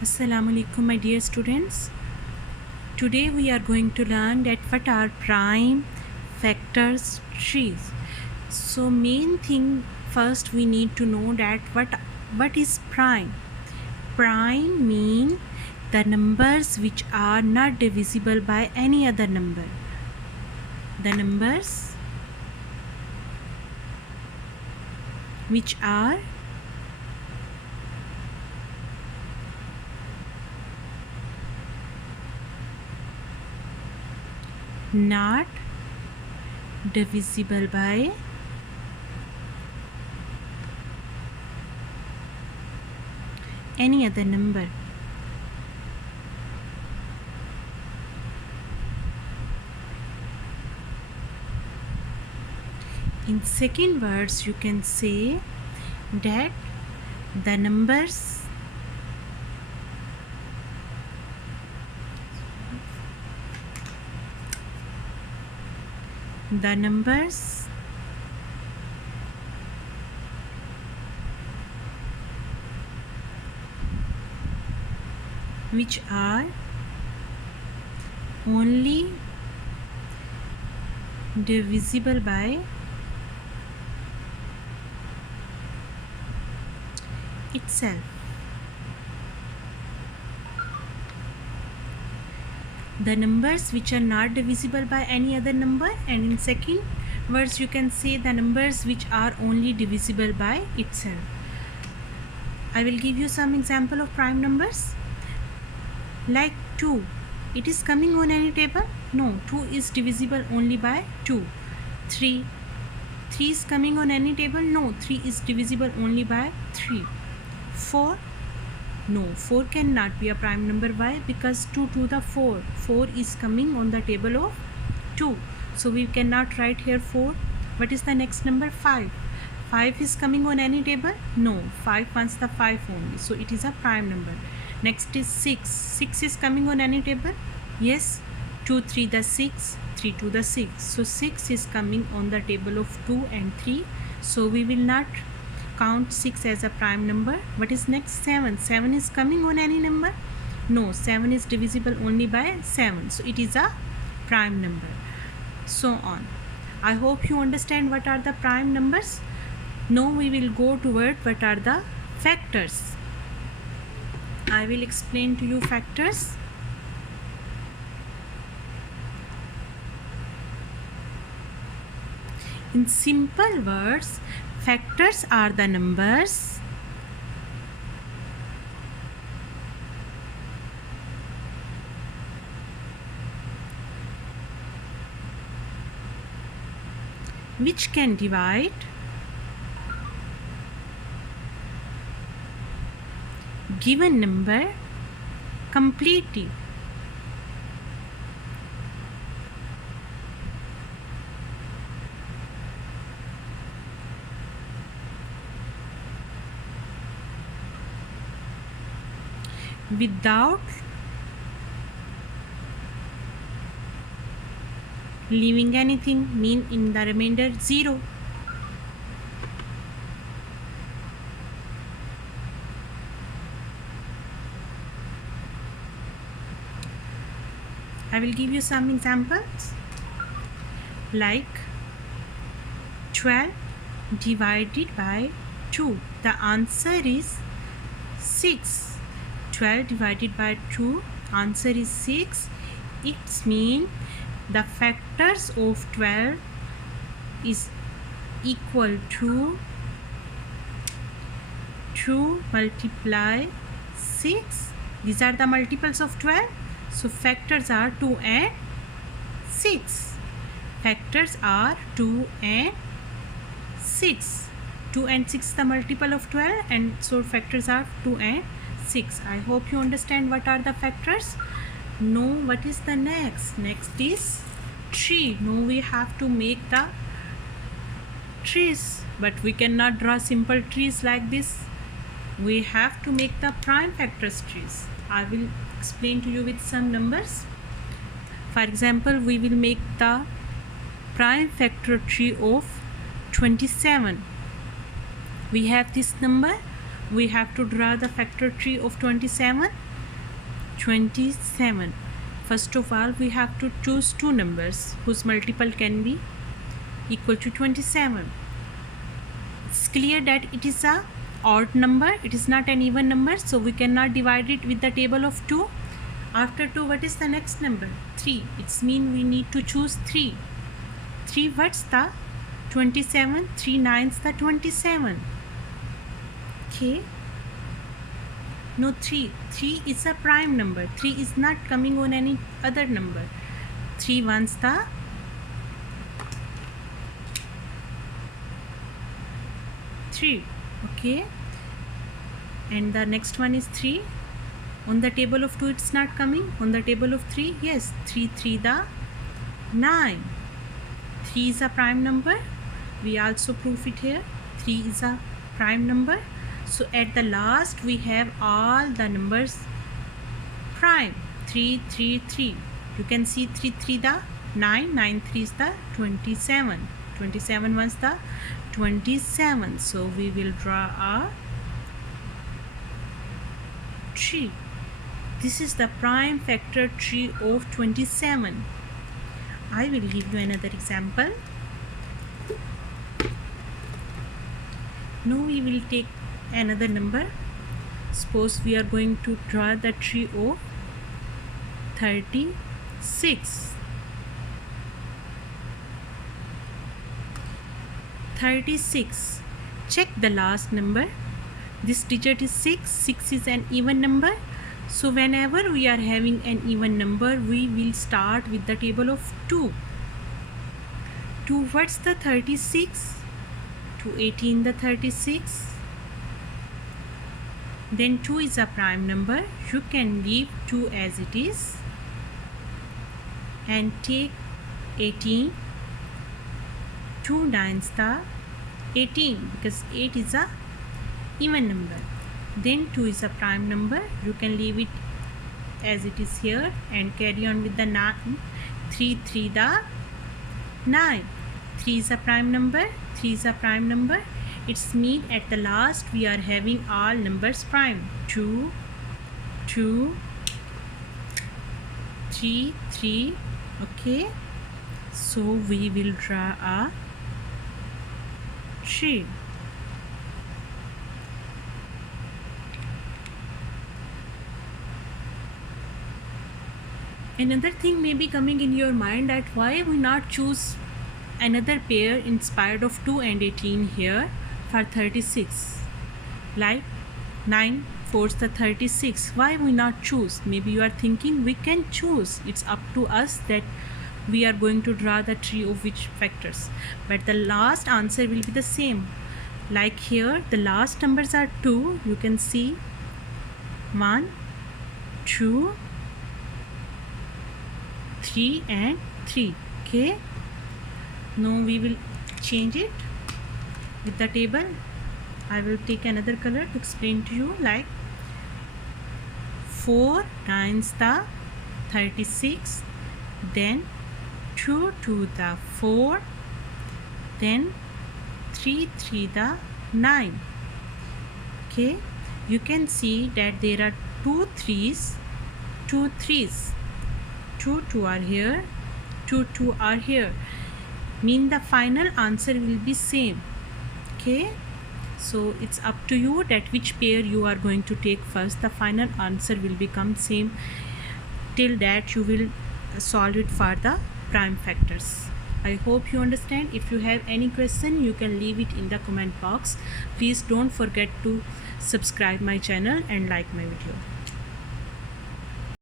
Assalamu alaikum, my dear students. Today we are going to learn that what are prime factors trees. So main thing first we need to know that what is prime. Prime mean the numbers which are not divisible by any other number. The numbers which are not divisible by any other number. In second words, you can say that the numbers which are only divisible by itself. The numbers which are not divisible by any other number, and in second words you can say the numbers which are only divisible by itself. I will give you some example of prime numbers. Like 2, it is coming on any table? No, 2 is divisible only by 2. 3 is coming on any table? No, 3 is divisible only by 3. 4, no, 4 cannot be a prime number. Why? Because 2 to the 4 is coming on the table of 2, so we cannot write here 4. What is the next number? 5 is coming on any table? No, 5 wants the 5 only, so it is a prime number. Next is 6 is coming on any table? Yes, 2 3 the 6, 3 to the 6, so 6 is coming on the table of 2 and 3, so we will not count 6 as a prime number. What is next? 7 is coming on any number? No, 7 is divisible only by 7, so it is a prime number. So on. I hope you understand what are the prime numbers. Now we will go toward what are the factors. I will explain to you factors. In simple words, factors are the numbers which can divide given number completely. Without leaving anything, mean in the remainder 0. I will give you some examples. Like 12 divided by 2. The answer is 6. 12 divided by 2, answer is 6. It means the factors of 12 is equal to 2 multiply 6. These are the multiples of 12. So factors are 2 and 6. Factors are 2 and 6. 2 and 6 the multiple of 12, and so factors are 2 and 6. I hope you understand what are the factors. Now what is the next? Next is tree. Now we have to make the trees, but we cannot draw simple trees like this. We have to make the prime factors trees. I will explain to you with some numbers. For example, we will make the prime factor tree of 27. We have this number. We have to draw the factor tree of 27. 27. First of all, we have to choose two numbers whose multiple can be equal to 27. It's clear that it is a odd number, it is not an even number, so we cannot divide it with the table of 2. After 2, what is the next number? 3. It's mean we need to choose 3. 3 what's the 27? 3 nines the 27. Okay. No, 3. 3 is a prime number. 3 is not coming on any other number. 3 ones the 3. Okay. And the next one is 3. On the table of 2 it's not coming. On the table of 3, yes. 3 3 the 9. 3 is a prime number. We also prove it here. 3 is a prime number. So at the last we have all the numbers prime. 3 3 3. You can see 3 3 the 9. 9 3 is the 27. 27 was the 27. So we will draw a tree. This is the prime factor tree of 27. I will give you another example. Now we will take another number. Suppose we are going to draw the tree of 36. 36. Check the last number. This digit is 6. 6 is an even number. So whenever we are having an even number, we will start with the table of 2. 2 what's the 36? 2 18 the 36. Then 2 is a prime number. You can leave 2 as it is and take 18. 2 nines the 18 because 8 is a even number. Then 2 is a prime number. You can leave it as it is here and carry on with the 9. 3 3 the 9. 3 is a prime number. 3 is a prime number. It's mean at the last we are having all numbers prime. 2 2 3 3. Okay. So we will draw a tree. Another thing may be coming in your mind that why we not choose another pair inspired of 2 and 18 here for 36. Like 9 4's the 36. Why we not choose? Maybe you are thinking we can choose. It's up to us that we are going to draw the tree of which factors. But the last answer will be the same. Like here the last numbers are 2. You can see 1 2 3 and 3. Okay. Now we will change it with the table. I will take another color to explain to you. Like 4 nines the 36. Then 2 2 the 4. Then 3 3 the 9. Okay. You can see that there are 2 3's. 2 3's. 2 2 are here. 2 2 are here. Mean the final answer will be same. Okay. So it's up to you that which pair you are going to take first. The final answer will become same. Till that you will solve it for the prime factors. I hope you understand. If you have any question, you can leave it in the comment box. Please don't forget to subscribe my channel and like my video.